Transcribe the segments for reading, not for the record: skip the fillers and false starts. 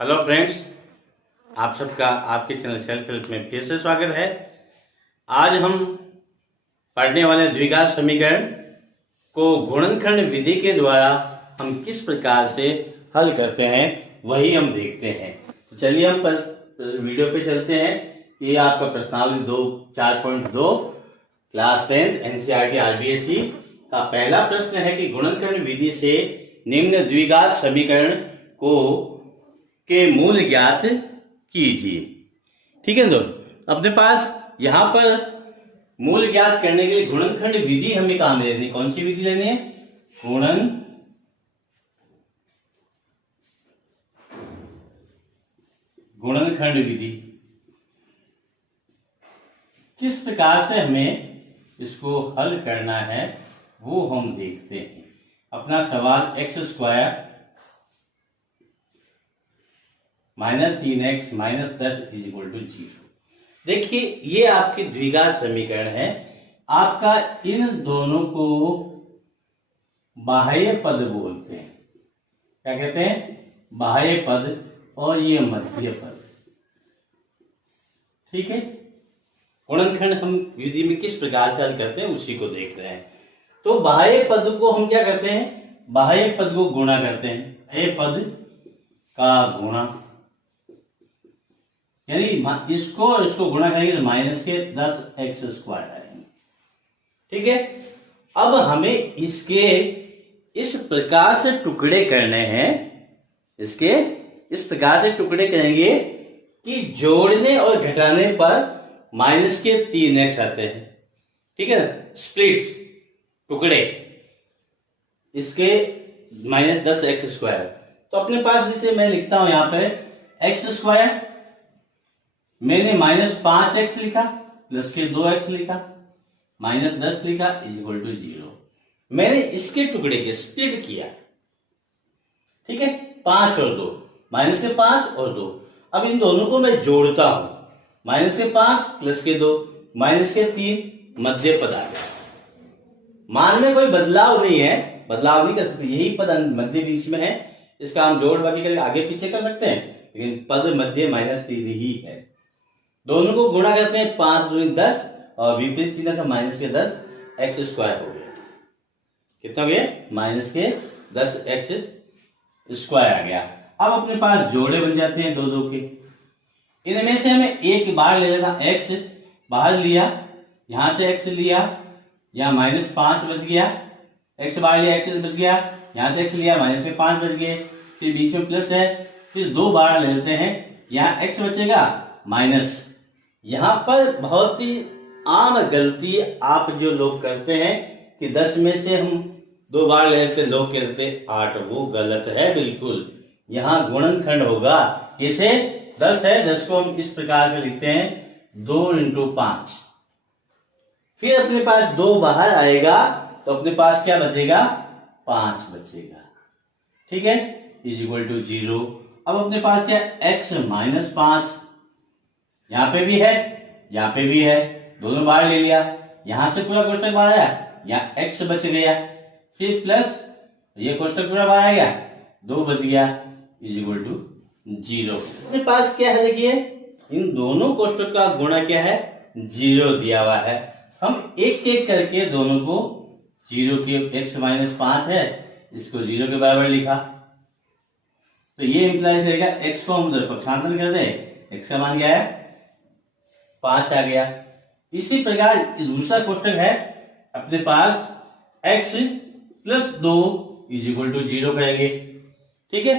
Hello friends, आप सबका आपके चैनल सेल्फ हेल्प में फिर से स्वागत है। आज हम पढ़ने वाले द्विघात समीकरण को गुणनखंड विधि के द्वारा हम किस प्रकार से हल करते हैं वही हम देखते हैं। तो चलिए हम वीडियो पे चलते हैं। ये आपका प्रश्नावली 4.2 क्लास 10 एनसीईआरटी आरबीएसई का पहला प्रश्न है कि गुणनखंड विधि से निम्न द्विघात समीकरण को के मूल ज्ञात कीजिए। ठीक है दोस्तों, अपने पास यहां पर मूल ज्ञात करने के लिए गुणनखंड विधि हमें काम लेनी है। कौन सी विधि लेनी है? गुणनखंड विधि। किस प्रकार से हमें इसको हल करना है वो हम देखते हैं। अपना सवाल x² -3x -10 = 0। देखिए, ये आपके द्विघात समीकरण है। आपका इन दोनों को बाह्य पद बोलते हैं। क्या कहते हैं? बाह्य पद। और ये मध्य पद। ठीक है, गुणनखंड हम विधि में किस प्रकार से हल करते हैं उसी को देख रहे हैं। तो बाह्य पद को हम क्या करते हैं? बाह्य पद को गुणा करते हैं। बाह्य पद का गुणा, यानी इसको गुणा करेंगे तो -10x² आएंगे। ठीक है, अब हमें इसके इस प्रकार से टुकड़े करने हैं। इसके इस प्रकार से टुकड़े करेंगे कि जोड़ने और घटाने पर -3x आते हैं। ठीक है, स्प्लिट टुकड़े इसके -10x²। तो अपने पास जिसे मैं लिखता हूं यहां पर x², मैंने -5x लिखा प्लस के 2x लिखा, -10 लिखा = 0। मैंने इसके टुकड़े के स्प्लिट किया। ठीक है, 5 और 2, -5 और 2। अब इन दोनों को मैं जोड़ता हूं। -5 प्लस के 2 -3 मध्य पद आ गया। मान में कोई बदलाव नहीं है, बदलाव नहीं कर सकते। यही पद मध्य बीच में है, इसका हम जोड़ बाकी करके आगे पीछे कर सकते हैं, लेकिन पद मध्य -3 ही है। दोनों को गुणा करते हैं, 5 दूनी 10 और विपरीत चिन्ह का -10 x² हो गया। कितना हो गया? -10x² आ गया। अब अपने पास जोड़े बन जाते हैं 2 के। इनमें से हमें एक बार ले लेना, x बाहर लिया, यहां से x लिया, यहां -5 बच गया, x बाहर लिया, x बच गया, यहां से x लिया, -5 बच गए, फिर बीच में प्लस है, फिर 2 बार ले लेते हैं, यहां x बचेगा माइनस। यहां पर बहुत ही आम गलती आप जो लोग करते हैं कि 10 में से हम 2 बार ले लेते, लोग कहते 8, वो गलत है बिल्कुल। यहां गुणनखंड होगा। किसे? 10 है, 10 को हम इस प्रकार से लिखते हैं 2 × 5। फिर अपने पास 2 बाहर आएगा तो अपने पास क्या बचेगा? 5 बचेगा। ठीक है, = 0। अब अपने पास क्या? x -5, यहां पे भी है, यहां पे भी है, दोनों बाहर ले लिया, यहां से पूरा कोष्टक बाहर आया, यहां x बच गया, फिर प्लस ये कोष्टक पूरा बाहर आ गया, 2 बच गया = 0। अपने पास क्या है? देखिए, इन दोनों कोष्टक का गुणा क्या है? 0 दिया हुआ है। हम एक एक करके दोनों को 0 के x -5 है, इसको 0 के बराबर लिखा, तो ये इंप्लाई करेगा x को हम उधर पक्षांतर कर दें, x का मान क्या है? 5 आ गया। इसी प्रकार दूसरा क्वेश्चन है, अपने पास x + 2 = 0 करेंगे। ठीक है,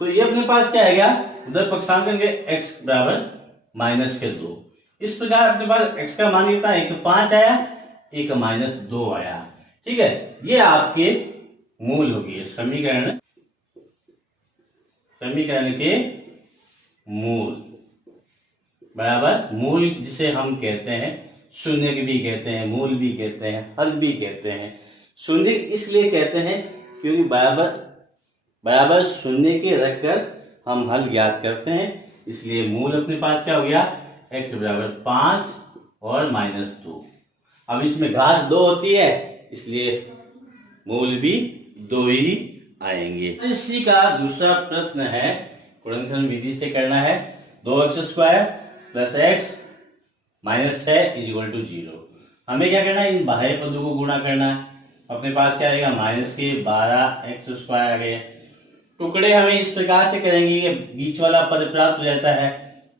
तो ये अपने पास क्या आएगा? उधर पक्षांतर करेंगे, x बराबर -2। इस प्रकार अपने पास x का मान कितना? एक 5 आया, एक -2 आया। ठीक है, ये आपके मूल हो गए समीकरण के मूल बराबर मूल, जिसे हम कहते हैं शून्य भी कहते हैं, मूल भी कहते हैं, हल भी कहते हैं। शून्य इसलिए कहते हैं क्योंकि बराबर शून्य के रखकर हम हल ज्ञात करते हैं, इसलिए मूल अपने पास क्या हो गया? x बराबर 5 और -2। अब इसमें घात 2 होती है, इसलिए मूल भी 2 ही आएंगे। इसी का दूसरा प्रश्न है गुणनखंड विधि से करना है। 2x² plus x minus 6 is equal to 0। हमें क्या करना है, इन बाह्य पदों को गुणा करना है। अपने पास क्या आएगा, माइनस के 12x² आ गए। टुकड़े हमें इस प्रकार से करेंगे कि बीच वाला पद प्राप्त हो जाता है।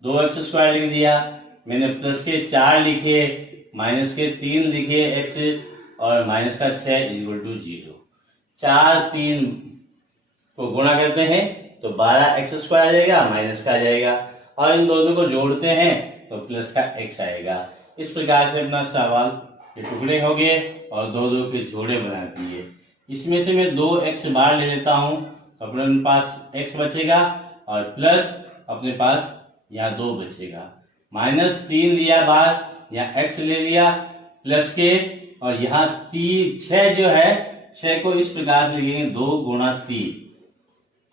2x² लिख दिया मैंने, प्लस के 4 लिखे, माइनस के 3 लिखे x और माइनस का 6 इक्वल टू 0। 4 3 को गुणा करते हैं तो 12x² आ जाएगा, माइनस का आ जाएगा, और इन दोनों को जोड़ते हैं तो प्लस का x आएगा। इस प्रकार से अपना सवाल के टुकड़े हो गए और दो दो के जोड़े बना दिए। इसमें से मैं 2x बाहर ले लेता हूं तो अपने पास x बचेगा और प्लस अपने पास यहाँ 2 बचेगा। माइनस 3 लिया बाहर, यहाँ x ले लिया प्लस के, और यहाँ 6 जो है 6 को इस प्रकार से लिखेंगे 2 गुणा 3,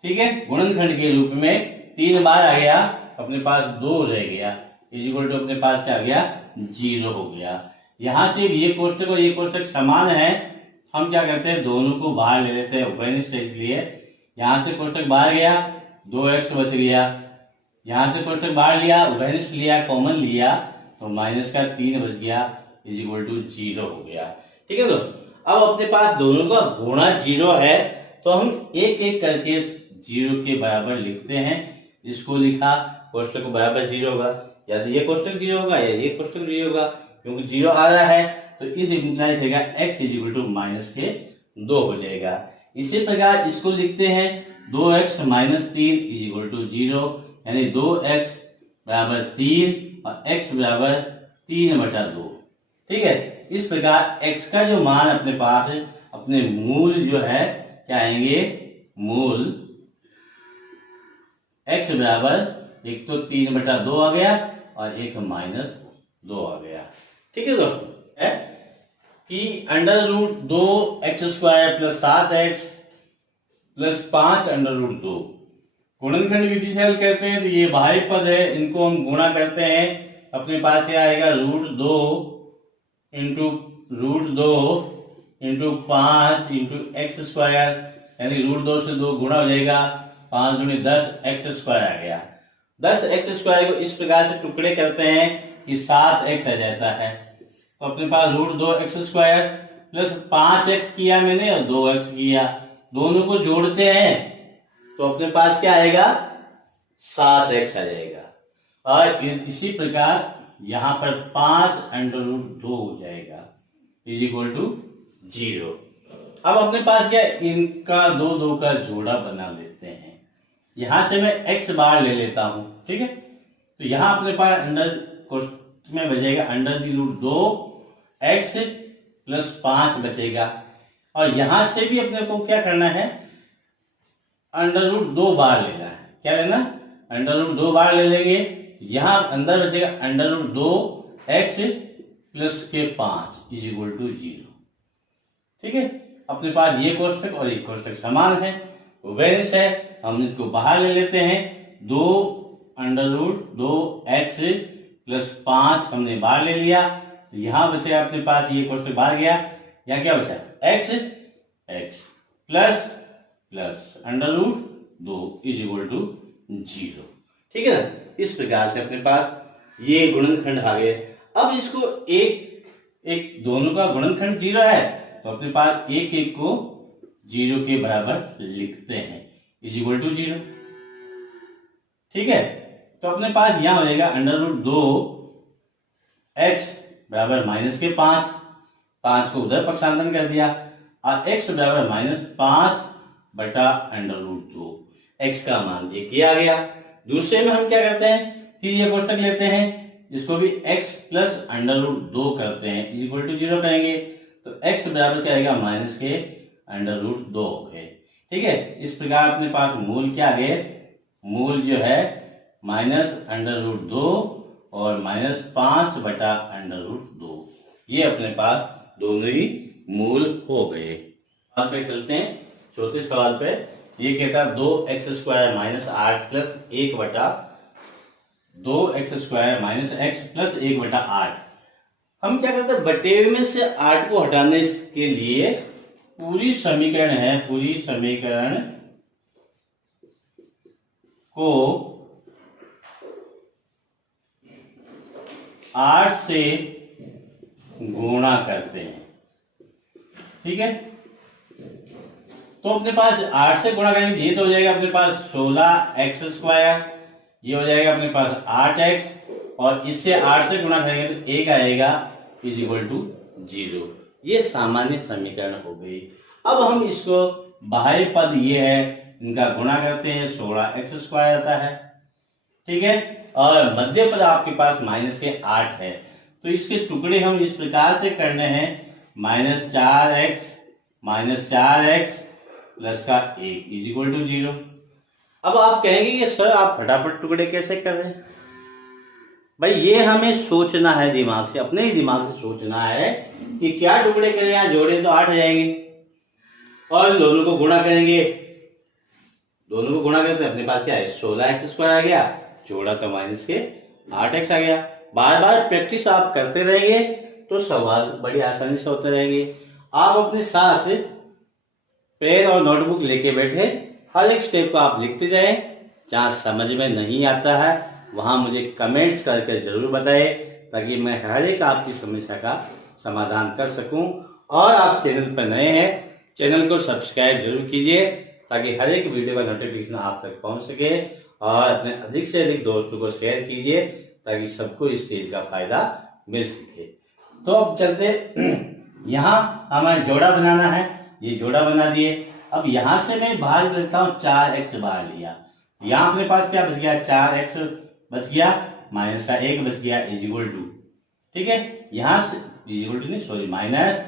ठीक है। गुणनखंड के रूप में 3 बार आ गया, अपने पास 2 रह गया, इज इक्वल टू अपने पास क्या आ गया, 0 हो गया। यहां से ये कोष्टक और ये कोष्टक समान है, हम क्या करते हैं दोनों को बाहर ले लेते हैं उभयनिष्ठ, इसलिए यहां से कोष्टक बाहर गया, 2x बच गया, यहां से कोष्टक बाहर लिया, उभयनिष्ठ लिया, कॉमन लिया तो माइनस का 3 बच गया, इज इक्वल टू 0 हो गया, ठीक है दोस्तों। अब अपने पास दोनों का गुणा 0 है तो हम एक एक करके 0 के बराबर लिखते हैं। इसको लिखा, कोष्टक बराबर 0 होगा, या तो ये कोष्टक 0 होगा या ये कोष्टक 0 होगा, क्योंकि 0 आ रहा है तो इस इंप्लाई करेगा x is equal to minus के 2 हो जाएगा। इसी प्रकार इसको लिखते हैं 2x minus 3 is equal to 0, यानी 2x बराबर 3 और x बराबर 3/2, ठीक है। इस प्रकार x का जो मान अपने पास है, अपने मूल जो है क्या आएंगे, मूल x बराबर एक तो 3/2 आ गया और एक माइनस 2 आ गया, ठीक है दोस्तों। है कि √2x² प्लस 7x प्लस 5 √2 गुणनखंड विधि से हल करते हैं तो ये बाह्य पद है, इनको हम गुणा करते हैं। अपने पास क्या आएगा, √2 इंटू √2 × 5 × x², यानी √2 से 2 गुणा हो जाएगा, 5 दूनी 10x² आ गया। 10x² को इस प्रकार से टुकड़े करते हैं कि 7x आ जाता है। तो अपने पास √2x² प्लस 5x किया मैंने और 2x किया, दोनों को जोड़ते हैं तो अपने पास क्या आएगा, 7x आ जाएगा। और इसी प्रकार यहां पर 5√2 हो जाएगा, इज इक्वल टू 0। अब अपने पास क्या, इनका 2 का जोड़ा बना लेते हैं। यहां से मैं x बार ले लेता हूं, ठीक है। तो यहां अपने पास अंडर में बचेगा √2x प्लस 5 बचेगा, और यहां से भी अपने को क्या करना है, √2 बार लेना है। क्या लेना, √2 बार ले लेंगे, यहां अंदर बचेगा √2x प्लस के 5 इज इक्वल टू 0, ठीक है। अपने पास ये कोष्टक और ये कोष्टक समान है, उभयनिष्ठ है, हम इनको बाहर ले लेते हैं। 2 √2x प्लस 5 हमने बाहर ले लिया, तो यहां बचेगा अपने पास ये कोष्टक बाहर गया, यहां क्या बचा, x plus √2 is equal to 0, ठीक है ना। इस प्रकार से अपने पास ये गुणनखंड आ गए। अब इसको एक दोनों का गुणनखंड 0 है तो अपने पास एक एक को 0 के बराबर लिखते हैं, इज इक्वल टू 0, ठीक है। तो अपने पास यहां हो जाएगा √2x बराबर माइनस के 5 को उधर पक्षांतरण कर दिया, और x बराबर -5/√2, x का मान 1 ही आ गया। दूसरे में हम क्या करते हैं, फिर ये कोष्टक लेते हैं, इसको भी x प्लस √2 करते हैं, इज इक्वल टू 0 करेंगे, तो x बराबर क्या आएगा, माइनस के √2 हो गए, ठीक है। इस प्रकार अपने पास मूल क्या आ गए, मूल जो है -√2 और -5/√2, ये अपने पास दोनों ही मूल हो गए। सवाल पे चलते हैं, चौथे सवाल पे। ये कहता है 2x² - 8 plus 2x² - x plus 1/8। हम क्या करते हैं, बटेवे में से 8 को हटाने के लिए पूरी समीकरण को 8 से गुणा करते हैं, ठीक है। तो अपने पास 8 से गुणा करेंगे, ये तो हो जाएगा अपने पास 16x², ये हो जाएगा अपने पास 8x, और इससे 8 से गुणा करेंगे तो 1 आएगा =0। ये सामान्य समीकरण हो गई। अब हम इसको बाह्य पद ये है इनका गुणा करते हैं, 16x² आता है, ठीक है। और मध्य पद आपके पास -8 है, तो इसके टुकड़े हम इस प्रकार से करने हैं, -4x प्लस का 1 =0। अब आप कहेंगे कि सर आप फटाफट टुकड़े कैसे कर रहे हैं? भाई ये हमें सोचना है दिमाग से, अपने ही दिमाग से सोचना है कि क्या टुकड़े करें, यहाँ जोड़े तो 8 आ जाएंगे, और दोनों को गुणा करेंगे, दोनों को गुणा करते अपने पास क्या है 16x² आ गया, जोड़ा तो -8x आ गया। बार बार प्रैक्टिस आप करते रहेंगे तो सवाल बड़ी आसानी से होते रहेंगे। आप अपने साथ पेन और नोटबुक लेके बैठे, हर एक स्टेप को आप लिखते जाएं। जहां समझ में नहीं आता है वहां मुझे कमेंट्स करके जरूर बताएं, ताकि मैं हर एक आपकी समस्या का समाधान कर सकूं। और आप चैनल पर नए हैं, चैनल को सब्सक्राइब जरूर कीजिए, ताकि हर एक वीडियो का नोटिफिकेशन आप तक पहुंच सके, और अपने अधिक से अधिक दोस्तों को शेयर कीजिए, ताकि सबको इस चीज का फायदा मिल सके। तो अब चलते, यहाँ हमें जोड़ा बनाना है, ये जोड़ा बना दिए। अब यहां से मैं बाहर लेता हूं, 4x बाहर लिया, यहां अपने पास क्या बच गया, 4x बच गया, माइनस का 1 बच गया =2, ठीक है। यहां से माइनस,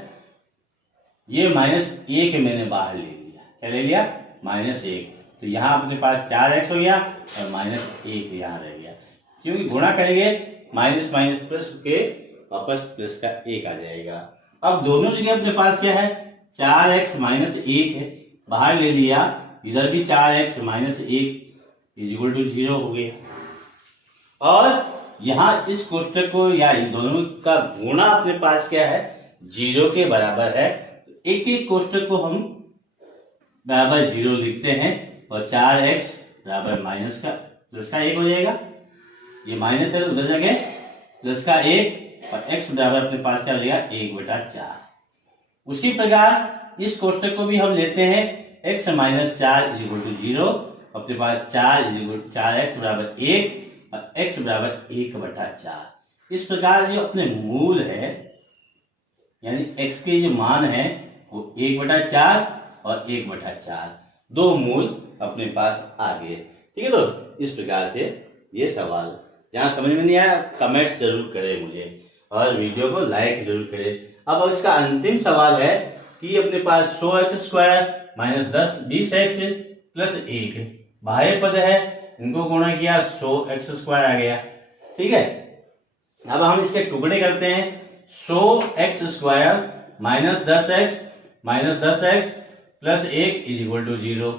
ये -1 मैंने बाहर ले लिया, क्या ले लिया, -1, तो यहाँ अपने पास 4x हो गया और -1 यहाँ रह गया, क्योंकि गुणा करेंगे माइनस माइनस प्लस के वापस प्लस का 1 आ जाएगा। अब दोनों जगह अपने पास क्या है, 4x -1 है, बाहर ले लिया, इधर भी 4x -1 =0 हो गया। और यहाँ इस कोष्टक को या इन दोनों का गुणा अपने पास क्या है, 0 के बराबर है। एक एक कोष्टक को हम बराबर 0 लिखते हैं, और 4x बराबर माइनस का प्लस का 1 हो जाएगा, ये माइनस है तो उधर जाके प्लस का 1, और x बराबर अपने पास क्या लेगा 1/4। उसी प्रकार इस कोष्टक को भी हम लेते हैं, x -4 =0, अपने पास 4x बराबर 1 और x बराबर 1/4। इस प्रकार जो अपने मूल है, यानी x के जो मान है वो 1/4 और 1/4, दो मूल अपने पास आ गए, ठीक है दोस्त। इस प्रकार से ये सवाल, जहां समझ में नहीं आया कमेंट्स जरूर करें मुझे, और वीडियो को लाइक जरूर करें। अब इसका अंतिम सवाल है कि अपने पास 100x² -20x प्लस 1 बाह्य पद है, इनको गुणा किया 100x² आ गया, ठीक है। अब हम इसके टुकड़े करते हैं, 100x² -10x प्लस 1 =0।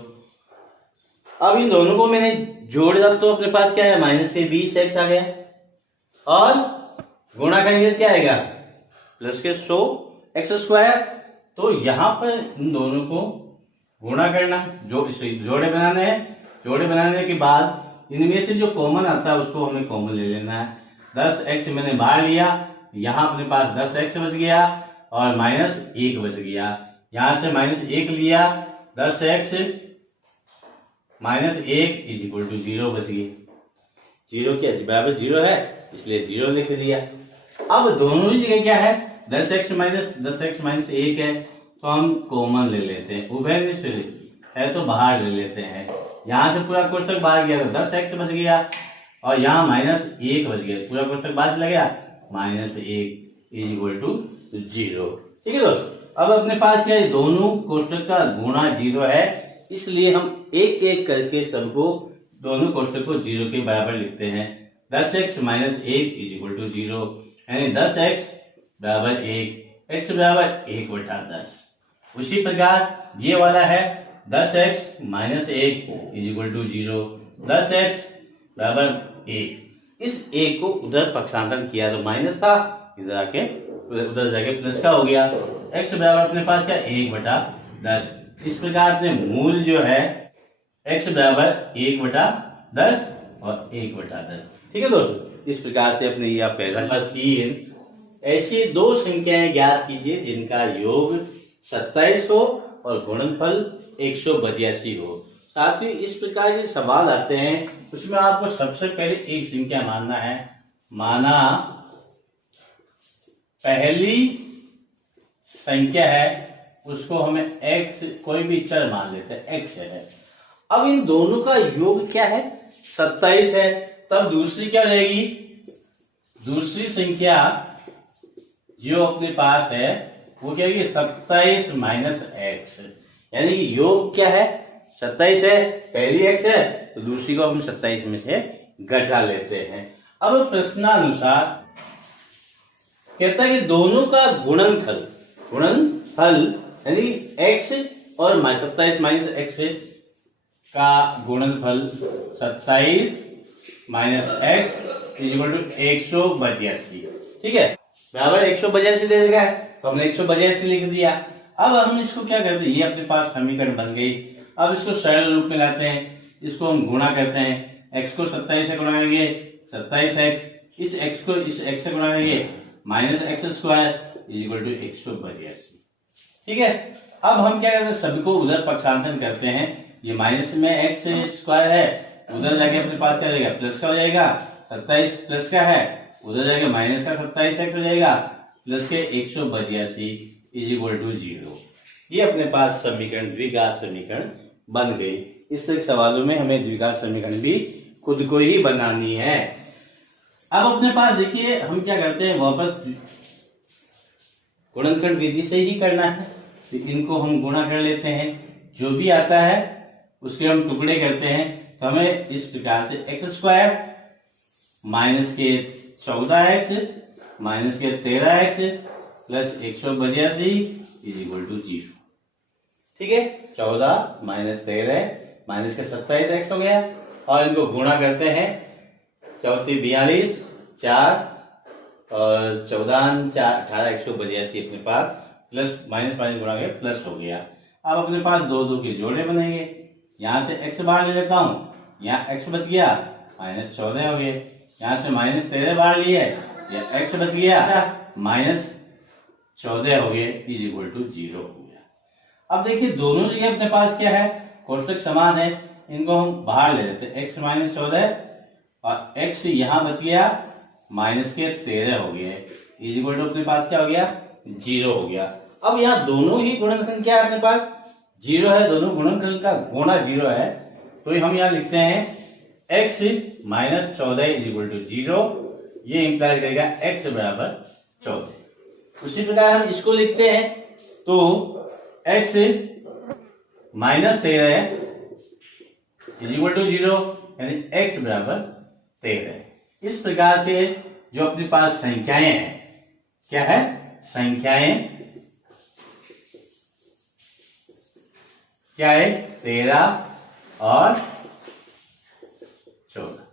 अब इन दोनों को मैंने जोड़ दिया तो अपने पास क्या है, -20x आ गया, और गुणा करेंगे क्या आएगा, प्लस के 100x²। तो यहां पर इन दोनों को गुणा करना, जो जोड़े बनाने हैं, जोड़े बनाने के बाद इनमें से जो कॉमन आता है उसको हमें कॉमन ले लेना है। 10x मैंने बाहर लिया, यहां अपने पास 10x बच गया और -1 बच गया, यहां से -1 लिया, 10x -1 =0 बच गई, 0 के बराबर 0 है इसलिए 0 लिख दिया। अब दोनों ही जगह क्या है, 10x -1 है, तो हम कॉमन ले लेते हैं, उभयनिष्ठ है तो बाहर ले लेते हैं। यहां से पूरा कोष्टक बाहर गया तो 10x बच गया, और यहाँ -1 बच गया, पूरा कोष्टक बाहर चला गया, -1 =0, ठीक है दोस्तों। अब अपने पास क्या है, दोनों कोष्टक का गुणा 0 है, इसलिए हम एक एक करके सबको, दोनों कोष्टक को 0 के बराबर लिखते हैं। 10x -1 =0, यानी 10x बराबर 1, x बराबर 1/10। उसी प्रकार ये वाला है 10x -1 =0, 10x बराबर 1। इस 1 को उधर पक्षांतरण किया तो माइनस था, इधर आके उधर जाके प्लस का हो गया। x बराबर अपने पास क्या, 1/10। इस प्रकार अपने मूल जो है x बराबर 1/10 10 और 1/10। ठीक है दोस्तों, इस प्रकार से अपने ये पहला नंबर 3, ऐसी दो संख्याएं ज्ञात कीजिए जिनका योग 27 हो और गुणनफल 182 हो। साथियों, इस प्रकार के सवाल आते हैं, उसमें आपको सबसे पहले एक संख्या मानना है। माना पहली संख्या है, उसको हमें x, कोई भी चर मान लेते हैं, x है। अब इन दोनों का योग क्या है? 27 है। तब दूसरी क्या रहेगी? दूसरी संख्या जो अपने पास है वो क्या है? 27 माइनस x, यानी कि योग क्या है? 27 है, पहली x है तो दूसरी को हम 27 में से घटा लेते हैं। अब प्रश्नानुसार कहता है कि दोनों का गुणनफल यानी x और 27 माइनस x का गुणनफल 27 माइनस x इक्वल टू 182। ठीक है, बराबर 182 दे देगा, तो हमने 182 लिख दिया। अब हम इसको क्या करते हैं, ये अपने पास समीकरण बन गई। अब इसको सरल रूप में लाते हैं, इसको हम गुणा करते हैं। x को 27 से गुणा करेंगे 27x, इस x को इस x से गुणा करेंगे माइनस x² इक्वल टू 182। ठीक है, अब हम क्या करते हैं, सभी को उधर पक्षांतरण करते हैं। ये माइनस में x² है, उधर जाके अपने पास क्या रहेगा? प्लस का हो जाएगा। 27 प्लस का है, उधर जाएगा माइनस का 27x हो जाएगा, प्लस के 182 इक्वल टू 0। ये अपने पास समीकरण, द्विघात समीकरण बन गई। इस तरह सवालों में हमें द्विघात समीकरण भी खुद को ही बनानी है। अब अपने पास देखिए, हम क्या करते हैं, वापस गुणनखंड विधि से ही करना है। तो इनको हम गुणा कर लेते हैं, जो भी आता है उसके हम टुकड़े करते हैं। तो हमें इस प्रकार से x² माइनस के 14x माइनस के 13x plus 182 is equal to 0। ठीक है, 14 माइनस 13 माइनस के 27x हो गया, और इनको गुणा करते हैं। 4 42, 4 और 14 4 18 182 अपने पास, प्लस माइनस माइनस गुणा के प्लस हो गया। अब अपने पास दो दो के जोड़े बनेंगे, यहां से x बाहर ले लेता हूं, यहाँ x बच गया, माइनस 14 हो गए। यहां से माइनस 13 बाहर लिए, या x बच गया, माइनस 14 हो गए, इज इक्वल टू 0 हो गया। अब देखिए, दोनों जगह अपने पास क्या है? कोष्टक समान है, इनको हम बाहर ले लेते हैं। x माइनस 14 और x यहां बच गया, माइनस के 13 हो गए, इज इक्वल टू अपने पास क्या हो गया? 0 हो गया। अब यहाँ दोनों ही गुणनखंड क्या है अपने पास? 0 है, दोनों गुणनखंड का गुणा 0 है, तो हम यहाँ लिखते हैं x minus 14 is equal to 0। ये इंप्लाई करेगा x बराबर 14। उसी प्रकार हम इसको लिखते हैं, तो x minus 13 is equal to 0, यानी x बराबर 13। इस प्रकार से जो अपने पास संख्याएं हैं, क्या है? संख्याएं क्या है? 13 और 14।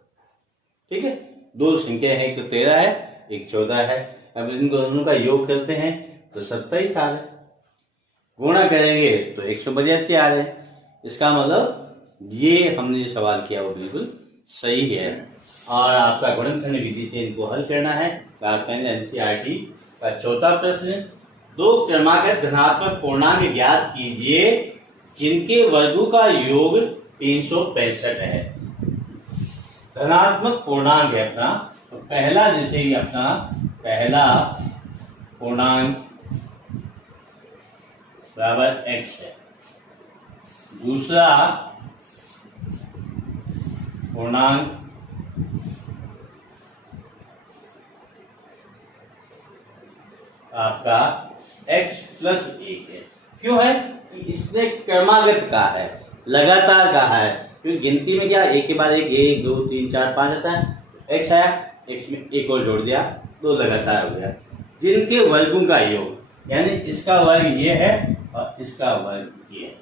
ठीक है, दो संख्या है, एक तो 13 है, एक 14 है। अब इन दोनों का योग करते हैं तो 27 आ रहे, गुणा करेंगे तो 182 आ रहे। इसका मतलब ये हमने जो सवाल किया वो बिल्कुल सही है। और आपका गुणनखंड विधि से इनको हल करना है। क्लास 10 एनसीईआरटी का चौथा प्रश्न, दो क्रमागत धनात्मक पूर्णांक ज्ञात कीजिए जिनके वर्गों का योग 365 है। धनात्मक पूर्णांक है अपना, तो पहला जैसे ही अपना पहला पूर्णांक बराबर x है, दूसरा पूर्णांक आपका x प्लस 1 है। क्यों है? कि इसने क्रमागत कहा है, लगातार कहा है, क्योंकि गिनती में क्या एक के बाद एक 1 2 3 4 5 आता है। x आया, x में एक और जोड़ दिया, दो लगातार हो गया। जिनके वर्गों का योग, यानी इसका वर्ग ये है और इसका वर्ग ये है,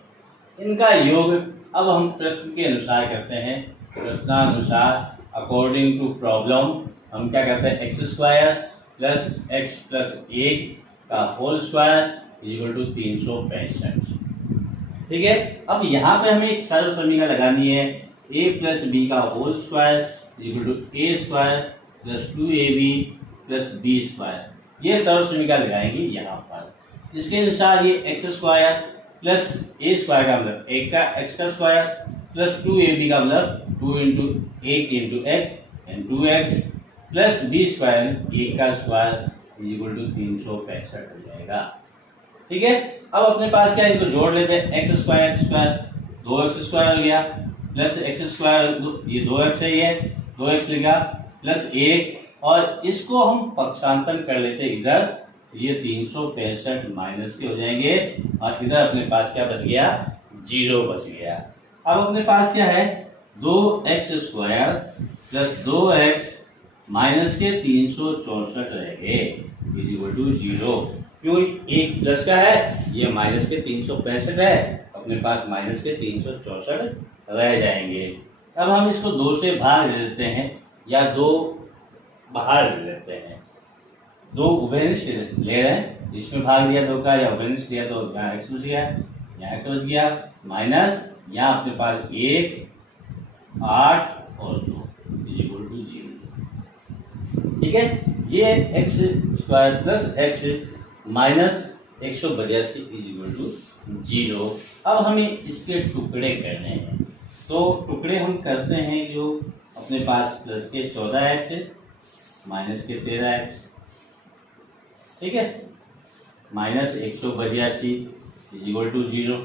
इनका योग अब हम प्रश्न के अनुसार करते हैं। प्रश्नानुसार अकॉर्डिंग टू प्रॉब्लम हम क्या करते हैं? x² प्लस x प्लस 1 का होल स्क्वायर इक्वल टू 365। ठीक है, अब यहाँ पे हमें एक सरल समीकरण लगानी है। ए प्लस बी का whole square equal to a square plus 2ab plus b square. ये सर्व समीकरण लगाएंगे यहाँ पर। इसके अनुसार ये x square plus a square का मतलब एक का एक्स का स्क्वायर प्लस 2ab का मतलब 2 इंटू एक into x and 2x plus b square एक का स्क्वायर इक्वल टू 365 हो जाएगा। ठीक है, अब अपने पास क्या है, इनको जोड़ लेते हैं। एक्स स्क्वायर 2x स्क्वायर हो गया प्लस एक्स स्क्वायर, ये 2x है, ये 2x लिखा प्लस 1, और इसको हम पक्षांतरण कर लेते हैं इधर, ये 365 माइनस के हो जाएंगे और इधर अपने पास क्या बच गया, 0 बच गया। अब अपने पास क्या है, 2x square plus 2x minus के 364 रह गए इक्वल टू 0। क्यों, एक प्लस का है, ये माइनस के 365 है, अपने पास माइनस के 364 रह जाएंगे। अब हम इसको 2 से भाग दे देते हैं या 2 बाहर ले लेते हैं। 2 उभयनिष्ठ ले रहे हैं, इसमें भाग दिया 2 का या उभयनिष्ठ दिया तो यहाँ x बच गया, यहाँ x बच गया, माइनस यहाँ अपने पास 1 8 और 2 इक्वल टू 0। ठीक है, ये x square plus x minus 182 equal to 0। अब हमें इसके टुकड़े करने हैं, तो टुकड़े हम करते हैं जो अपने पास प्लस के 14x माइनस के 13x, ठीक है, माइनस 182 इक्वल टू 0।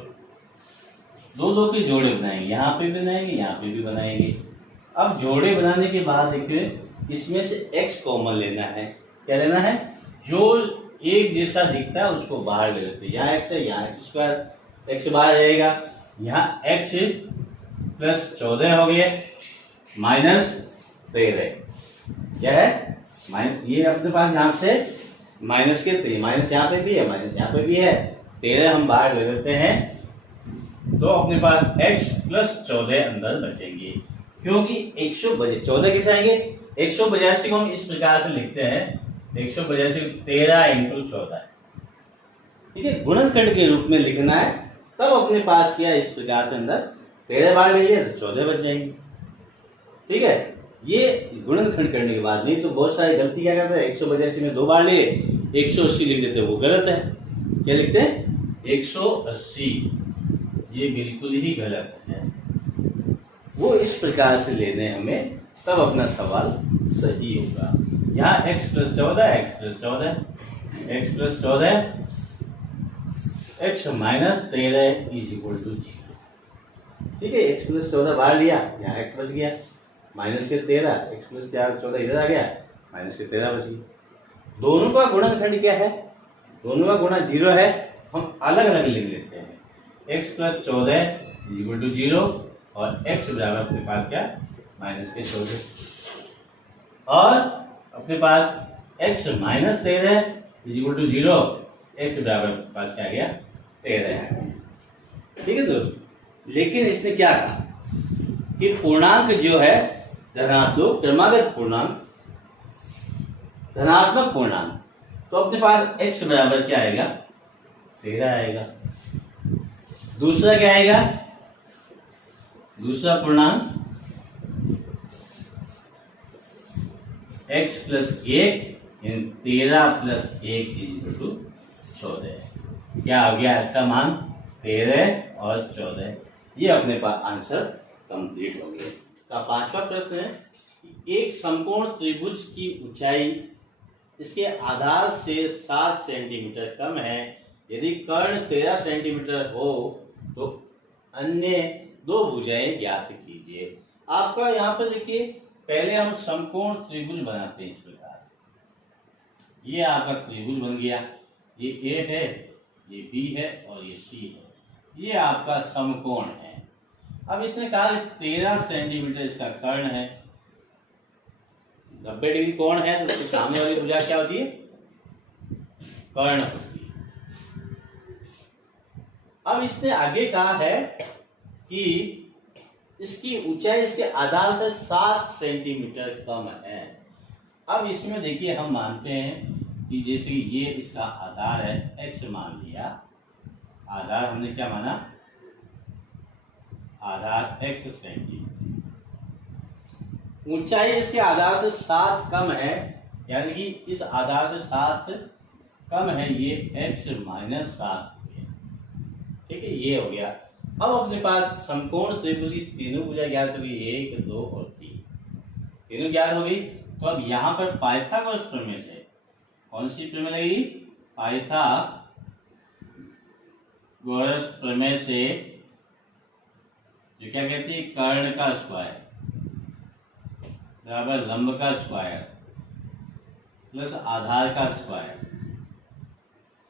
2 के जोड़े बनाएंगे, यहाँ पे भी बनाएंगे, यहाँ पे भी बनाएंगे। अब जोड़े बनाने के बाद देखिए इसमें से x कॉमन लेना है। क्या लेना है, जो एक जैसा दिखता है उसको बाहर ले लेते हैं। यहाँ x है, यहाँ एक्स स्क्वायर, x बाहर रहेगा, यहाँ x प्लस 14 हो गया माइनस 13। क्या है, माइनस, ये अपने पास यहाँ से माइनस के 3, माइनस यहाँ पे भी है, माइनस यहाँ पे भी है, 13 हम बाहर ले लेते हैं, तो अपने पास x प्लस 14 अंदर बचेंगे। क्योंकि 114 किस आएंगे, 182 को हम इस प्रकार से लिखते हैं, 182 13 इंटू 14, ठीक है, गुणनखंड के रूप में लिखना है। तब अपने पास किया इस प्रकार से अंदर 13 बार ले लिया तो 14 बच जाएंगे। ठीक है, ये गुणनखंड करने के बाद, नहीं तो बहुत सारी गलती क्या करते हैं, 182 में 2 बार ले 180 लिख देते हैं, वो गलत है। क्या लिखते हैं, 180, ये बिल्कुल ही गलत है। वो इस प्रकार से लेने हमें, तब अपना सवाल सही होगा। यहाँ x plus 14 x plus 14 x minus 13 is equal to 0। ठीक है, x प्लस 14 बाहर लिया, यहाँ x बच गया, माइनस के 13, x प्लस 14 इधर आ गया, माइनस के 13 बच गया। दोनों का गुणनखंड क्या है, दोनों का गुणा 0 है, हम अलग अलग लिख लेते हैं। x plus 14 is equal to 0 और x बराबर अपने पास क्या, माइनस के 14, और अपने पास x minus 13 is equal to 0, x बराबर अपने पास क्या आ गया, 13 आ गया। ठीक है दोस्तों, लेकिन इसने क्या कहा कि पूर्णांक जो है धनात्मक, क्रमागत पूर्णांक, धनात्मक पूर्णांक, तो अपने पास x बराबर क्या आएगा, 13 आएगा। दूसरा क्या आएगा, दूसरा पूर्णांक x plus 1 13 plus 1 equal to 14। क्या आ गया इसका मान, 13 और 14। ये अपने पास आंसर कंप्लीट हो गया। का 5वां प्रश्न है, एक समकोण त्रिभुज की ऊंचाई इसके आधार से 7 सेंटीमीटर कम है, यदि कर्ण 13 सेंटीमीटर हो तो अन्य 2 भुजाएं ज्ञात कीजिए। आपका यहाँ पर देखिए, पहले हम समकोण त्रिभुज बनाते हैं इस प्रकार से। ये आपका त्रिभुज बन गया, ये A है, ये B है और ये C है, ये आपका समकोण है। अब इसने कहा 13 सेंटीमीटर इसका कर्ण है, 90 डिग्री कोण है, तो उसके सामने वाली भुजा क्या होती है, कर्ण होती है। अब इसने आगे कहा है कि इसकी ऊंचाई इसके आधार से 7 सेंटीमीटर कम है। अब इसमें देखिए हम मानते हैं कि जैसे ये इसका आधार है, x मान लिया, आधार हमने क्या माना, आधार x सेंटीमीटर, ऊंचाई इसके आधार से 7 कम है, यानी कि इस आधार से 7 कम है, ये x माइनस 7 हो गया। ठीक है, ये हो गया। अब अपने पास समकोण त्रिभुज की तीनों भुजा ज्ञात हो गई, 1 2 और 3 तीनों ज्ञात हो गई। तो अब यहाँ पर पाइथागोरस प्रमेय से कौन सी प्रमेय लगेगी? पाइथागोरस प्रमेय से जो क्या कहती है, कर्ण का स्क्वायर बराबर लंब का स्क्वायर प्लस आधार का स्क्वायर।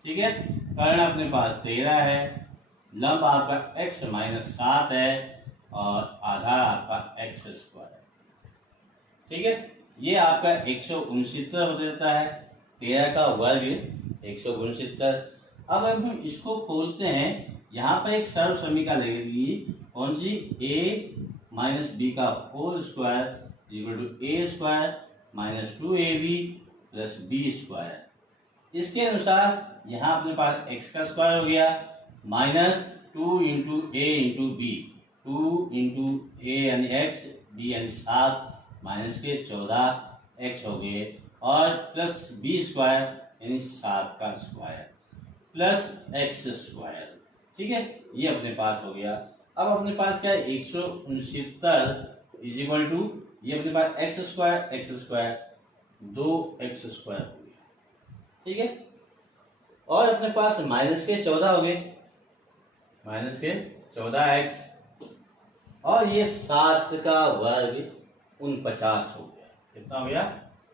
ठीक है, कर्ण अपने पास 13 है, लंब आपका x माइनस 7 है और आधार आपका x स्क्वायर। ठीक है, ये आपका 169 हो जाता है, 13 का वर्ग 169। अब हम इसको खोलते हैं, यहाँ पर एक सर्व समीकरण लगेगी, कौन सी? a माइनस बी का whole square equal to a square minus 2ab plus b square. इसके अनुसार यहाँ अपने पास x का स्क्वायर हो गया माइनस 2 इंटू ए इंटू बी, 2 इंटू ए यानी x, b यानी 7 माइनस के 14 x हो गए, और प्लस बी स्क्वायर यानी 7 का स्क्वायर प्लस x स्क्वायर। ठीक है, ये अपने पास हो गया। अब अपने पास क्या है? 169 इज इक्वल टू, ये अपने पास x स्क्वायर 2x स्क्वायर हो गया। ठीक है, और अपने पास माइनस के 14 हो गए, माइनस के 14x, और ये 7 का वर्ग 49 हो गया। कितना हो गया?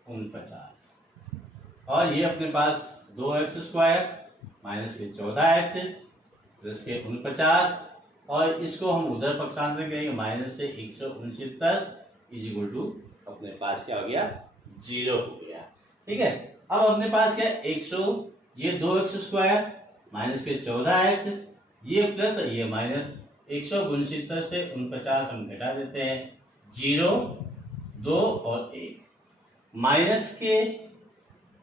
49। और ये अपने पास 2x स्क्वायर माइनस के 14x प्लस के 49, और इसको हम उधर पक्षांतर करेंगे, माइनस से 169 इज इक्वल टू अपने पास क्या हो गया? 0 हो गया। ठीक है, अब अपने पास क्या? 100, ये 2x स्क्वायर माइनस के 14x, ये प्लस ये माइनस, 169 से 49 हम घटा देते हैं, 0 2 और 1 माइनस के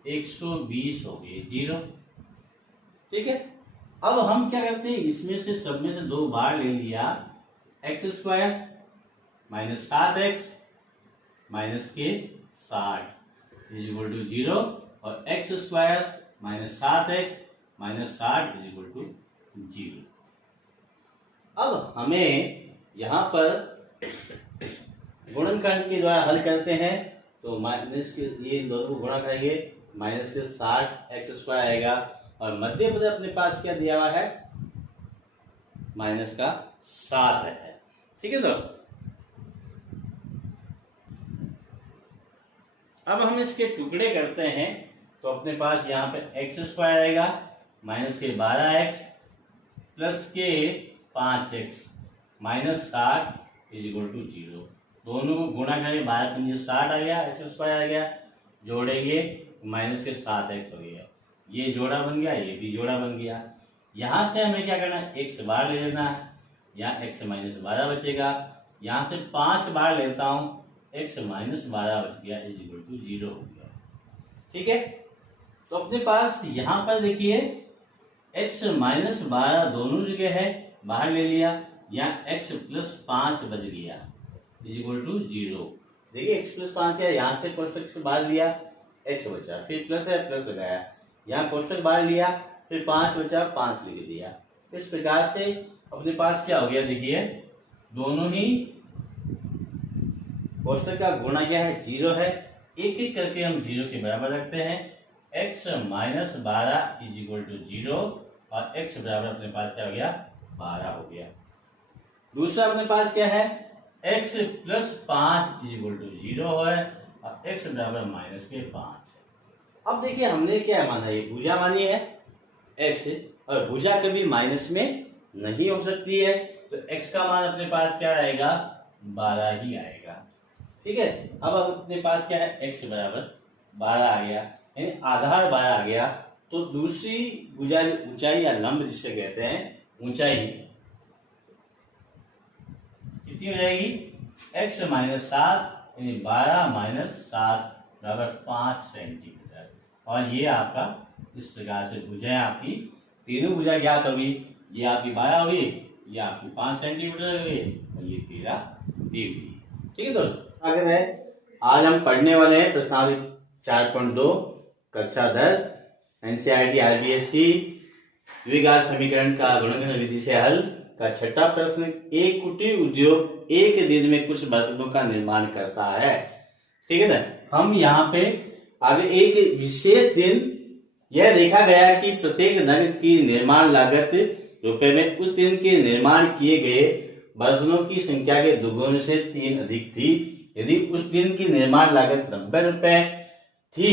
120 हो गए 0। ठीक है, अब हम क्या करते हैं, इसमें से सब में से 2 बार ले लिया, x square minus 7x minus के 60 इज इक्वल टू 0, और x square minus 7x minus 60 is equal to 0। अब हमें यहां पर गुणनखंड के द्वारा हल करते हैं, तो माइनस के ये दोनों को गुणा करेंगे, माइनस के 60x स्क्वायर आएगा, और मध्य पद अपने पास क्या दिया हुआ है? माइनस का 7 है। ठीक है दोस्तों, अब हम इसके टुकड़े करते हैं, तो अपने पास यहाँ पे x स्क्वायर आएगा माइनस के 12x प्लस के 5x minus 60 is equal to 0। दोनों को गुणा करेंगे, 12 पंजे 60 आ गया, x स्क्वायर आ गया, जोड़ेंगे माइनस के 7x हो गया, ये जोड़ा बन गया, ये भी जोड़ा बन गया। यहां से हमें क्या करना है? x बार ले लेना है, यहाँ x माइनस 12 बचेगा, यहां से 5 बार लेता हूं, x माइनस 12 बच गया इज इक्वल टू 0 हो गया। ठीक है, तो अपने पास यहां पर देखिए x माइनस 12 दोनों जगह है, बाहर ले लिया, यहाँ x प्लस 5 बच गया इज इक्वल टू 0। देखिए x प्लस 5 क्या, यहाँ से कोष्टक से बाहर लिया, x बचा, फिर प्लस है, प्लस लगाया, यहाँ कोष्टक बाहर लिया, फिर 5 बचा, 5 लिख दिया। इस प्रकार से अपने पास क्या हो गया? देखिए दोनों ही कोष्टक का गुणा क्या है? 0 है, एक एक करके हम 0 के बराबर रखते हैं, x minus 12 is equal to 0, और x बराबर अपने पास क्या हो गया? 12 हो गया। दूसरा अपने पास क्या है? x plus 5 is equal to 0 है, और x बराबर माइनस के 5 है। अब देखिए हमने क्या माना, ये भुजा मानी है x, और भुजा कभी माइनस में नहीं हो सकती है, तो x का मान अपने पास क्या आएगा? 12 ही आएगा। ठीक है, अब अपने पास क्या है? x बराबर 12 आ गया, यानी आधार 12 आ गया, तो दूसरी भुजा ऊंचाई या लंब जिसे कहते हैं, ऊंचाई कितनी हो जाएगी? x माइनस 7 यानी 12 माइनस 7 बराबर 5 सेंटीमीटर, और ये आपका इस प्रकार से भुजाएं आपकी तीनों भुजा ज्ञात होगी, ये आपकी 12 होगी, ये आपकी 5 सेंटीमीटर होगी, और ये 13 दी हुई। ठीक है दोस्तों, आगे है आज हम पढ़ने वाले हैं प्रश्नावली 4.2 कक्षा 10 एनसीईआरटी आरबीएससी द्विघात समीकरण का गुणनखंड विधि से हल का छठा प्रश्न। एक कुटीर उद्योग एक दिन में कुछ बर्तनों का निर्माण करता है। ठीक है ना। हम यहाँ पे आगे एक विशेष दिन यह देखा गया कि प्रत्येक नग की निर्माण लागत रुपए में उस दिन के निर्माण किए गए बर्तनों की संख्या के दुगुने से 3 अधिक थी। यदि उस दिन की निर्माण लागत 90 रुपए थी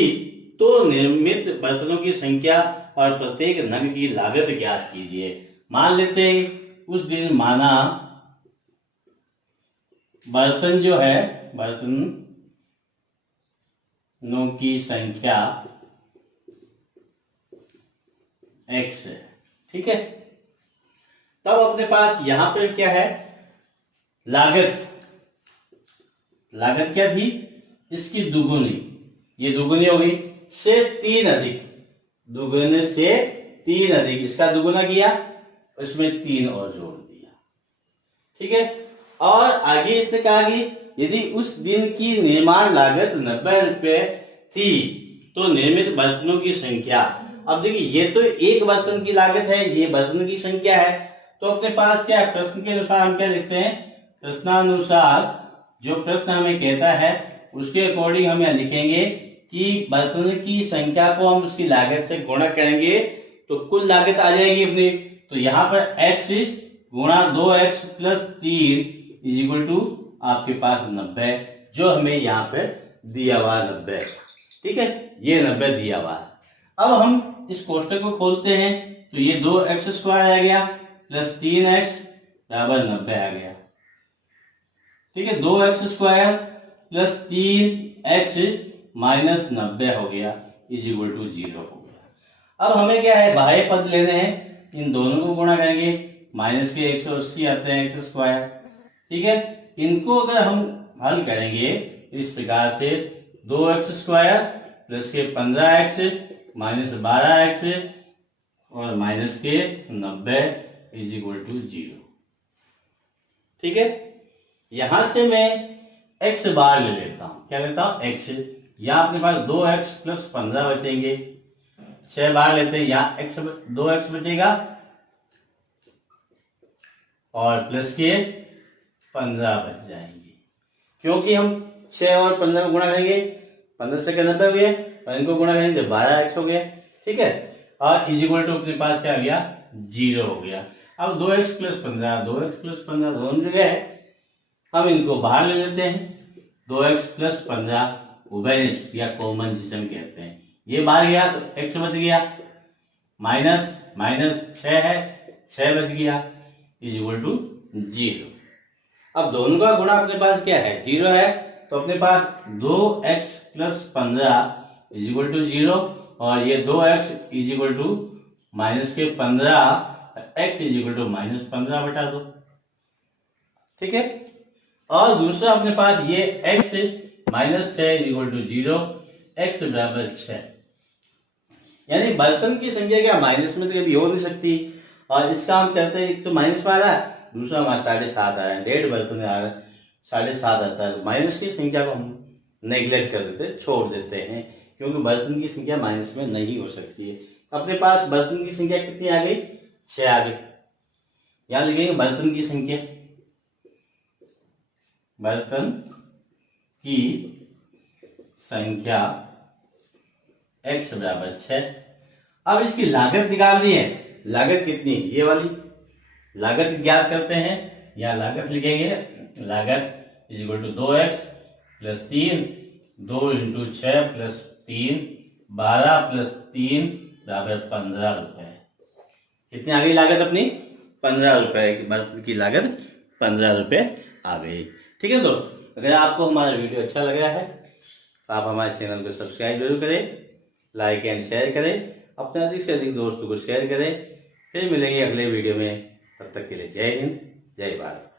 तो निर्मित बर्तनों की संख्या और प्रत्येक नग की लागत ज्ञात कीजिए। मान लेते हैं उस दिन माना बर्तन जो है बर्तनों की संख्या x है। ठीक है। तब अपने पास यहां पर क्या है, लागत क्या थी, इसकी दुगुनी, ये दुगुनी हो गई से 3 अधिक, दुगुने से 3 अधिक, इसका दुगुना किया उसमें 3 और जोड़ दिया। ठीक है। और आगे इसने कहा कि यदि उस दिन की निर्माण लागत 90 रुपए थी तो निर्मित बर्तनों की संख्या, अब देखिए ये तो एक बर्तन की लागत है, ये बर्तन की संख्या है, तो अपने पास क्या है, प्रश्न के अनुसार हम क्या लिखते हैं, प्रश्नानुसार जो प्रश्न हमें कहता है उसके अकॉर्डिंग हम यहां लिखेंगे कि बर्तन की संख्या को हम उसकी लागत से गुणा करेंगे तो कुल लागत आ जाएगी अपनी। तो यहाँ पर x गुणा 2x plus 3 is equal to आपके पास 90, जो हमें यहाँ पे दिया हुआ 90। ठीक है, ये 90 दिया हुआ। अब हम इस कोष्टक को खोलते हैं तो ये 2x स्क्वायर आ गया प्लस 3x बराबर 90 आ गया। ठीक है, 2x square plus 3x minus 90 हो गया इज इक्वल टू 0 हो गया। अब हमें क्या है, बाह्य पद लेने हैं, इन दोनों को गुणा करेंगे, माइनस के 180 आते हैं x स्क्वायर। ठीक है, इनको अगर हम हल करेंगे इस प्रकार से 2x स्क्वायर प्लस के 15x माइनस 12x और माइनस के 90 इज इक्वल टू 0। ठीक है, यहां से मैं x बार ले लेता हूं, क्या लेता हूं x, यहां अपने पास 2x प्लस 15 बचेंगे, 6 बार लेते हैं, यहां 2x बचेगा और प्लस के 15 बच जाएंगे, क्योंकि हम 6 और 15 को गुणा करेंगे, 15 से 90 हो गए और इनको गुणा करेंगे 12x हो गया। ठीक है, और इज इक्वल टू अपने पास क्या आ गया, 0 हो गया। अब 2x प्लस 15 दोनों जगह है, हम इनको बाहर ले लेते हैं, 2x प्लस 15 उभय या कॉमन जिसे हम कहते हैं, ये बाहर गया तो x बच गया, माइनस 6 है, 6 बच गया इज इक्वल टू 0। अब दोनों का गुणा अपने पास क्या है, 0 है, तो अपने पास 2x plus 15 is equal to 0 और ये 2x is equal to minus के 15 x is equal to minus 15 बटा 2। ठीक है, और दूसरा अपने पास ये x minus 6 is equal to 0, x बराबर 6, यानी बर्तन की संख्या क्या माइनस में तो कभी हो नहीं सकती, और इसका हम कहते हैं एक तो माइनस में आ रहा है, दूसरा हमारा 7.5 आ रहा है, 1.5 बर्तन आ रहा है, 7.5 आता है, तो माइनस की संख्या को हम नेग्लेक्ट कर देते, छोड़ देते हैं, क्योंकि बर्तन की संख्या माइनस में नहीं हो सकती है। अपने पास बर्तन की संख्या कितनी आ गई, 6 आ गई। यहां लिखेंगे बर्तन की संख्या, बर्तन की संख्या x बराबर 6। अब इसकी लागत निकालनी है, लागत कितनी, ये वाली लागत ज्ञात करते हैं, या लागत लिखेंगे, लागत is equal to 2x plus 3, 2 into 6 plus 3, 12 plus 3 बराबर 15 रुपए। कितनी आ गई लागत अपनी, 15 रुपए की बर्तन की लागत 15 रुपए आ गई। ठीक है दोस्त, अगर आपको हमारा वीडियो अच्छा लग रहा है तो आप हमारे चैनल को सब्सक्राइब जरूर करें, लाइक एंड शेयर करें, अपने अधिक से अधिक दोस्तों को शेयर करें। फिर मिलेंगे अगले वीडियो में, तब तक के लिए जय हिंद, जय भारत।